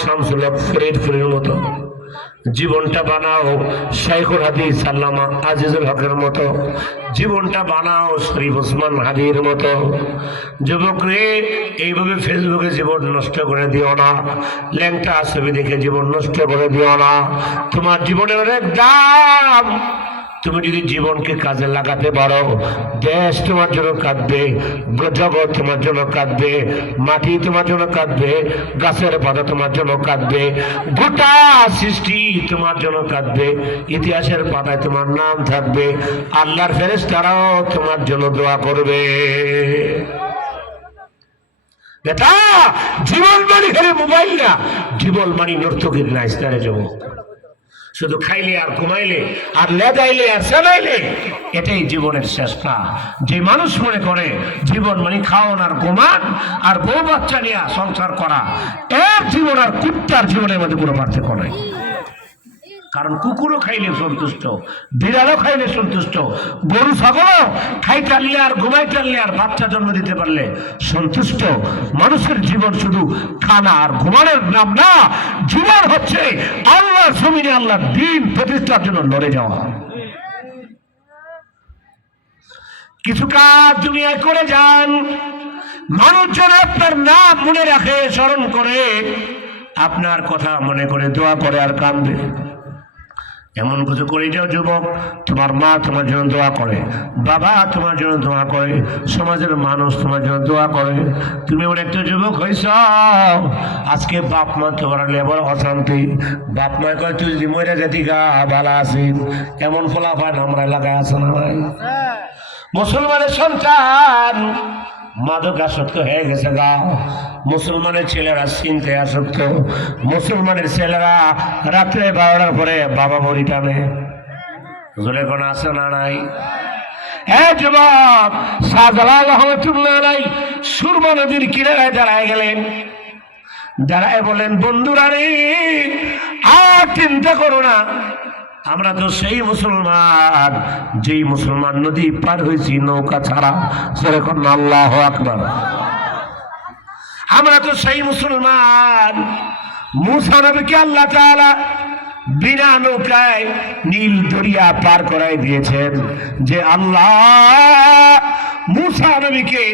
শামসুল হক ফরিদপুরের মতো জীবনটা বানাও, শাইখুল হাদিস আল্লামা আজিজুল হকের মতো জীবনটা বানাও, শরীফ ওসমান হাদির মতো। যুবক রে, এইভাবে ফেসবুকে জীবন নষ্ট করে দিও না, ল্যাংটা ছবি দেখে জীবন নষ্ট করে দিও না। তোমার জীবনের অনেক দাম। তুমি যদি জীবনকে কাজে লাগাতে পারো, দেশ তোমার জন্য কাঁদবে, জগৎ তোমার জন্য কাঁদবে, মাটি তোমার জন্য কাঁদবে, গাছের পাতা তোমার জন্য কাঁদবে, গোটা সৃষ্টি তোমার জন্য কাঁদবে, ইতিহাসের পাতায় তোমার নাম থাকবে, আল্লাহর ফেরেশতারাও তোমার জন্য দোয়া করবে। বেটা, জীবন মানে খালি মোবাইল না, জীবন মানে নর্তকীর না ইস্তারে যাবো। শুধু খাইলে আর ঘুমাইলে আর লেদাইলে আর সেলাইলে এটাই জীবনের শেষ না। যে মানুষ মনে করে জীবন মানে খাওয়ান আর ঘুমান আর বউ বাচ্চা নিয়ে সংসার করা, এর জীবন আর কুত্তার জীবনের মধ্যে কোনো পার্থক্য নাই। কারণ কুকুরও খাইলে সন্তুষ্ট, বিড়ালও খাইলে সন্তুষ্ট, গরু ছাগলও খাইতে আনলে আর ঘুমাইতে আনলে আর বাচ্চা জন্ম দিতে পারলে সন্তুষ্ট। মানুষের জীবন শুধু খানা আর ঘুমানোর নাম না, জীবন হচ্ছে আল্লাহর জমিনে আল্লাহর দ্বীন প্রতিষ্ঠার জন্য লড়ে যাওয়া। কিছু কাজ দুনিয়ায় করে যান, মানুষজন আপনার নাম মনে রাখে, স্মরণ করে, আপনার কথা মনে করে দোয়া করে আর কাঁদবে। এমন কিছু করে যাও যুবক, তোমার মা তোমার জন্য দোয়া করে, বাবা তোমার জন্য দোয়া করে, সমাজের মানুষ তোমার জন্য দোয়া করে। তুমি ওর একটা যুবক হয়েছ, আজকে বাপ মা তোমার লেবর অশান্তি, বাপ মা কয় তুই যদি মরে যেতি গা ভালো আছিস, এমন ফলাফল আমরা এলাকায় আছে না ভাই? মুসলমানের সন্তান মাদক আসক্ত হয়ে গেছে গা, মুসলমানের ছেলেরা চিনতে আসক্ত, মুসলমানের ছেলেরা রাত্রে 12টার পরে বাবা বড়ি টানে। জোরে কোন আছে না নাই? হ্যাঁ যুবক, শাহজালাল রহমতুল্লাহ আলাইহি সুরমা নদীর কিনারায় দাঁড়ায় গেলেন, দাঁড়ায় বলেন, বন্ধুরা রে, আর চিন্তা করো না, আমরা তো সেই মুসলমান যেই মুসলমান নদী পার হয়েছি নৌকা ছাড়া। সেরকম আল্লাহু আকবার। আমরা তো সেই মুসলমান, মুসা নবীকে আল্লাহ তাআলা বিনা নৌকায় নীল দরিয়া পার করাই দিয়েছেন। যে আল্লাহ মুসা নবীকে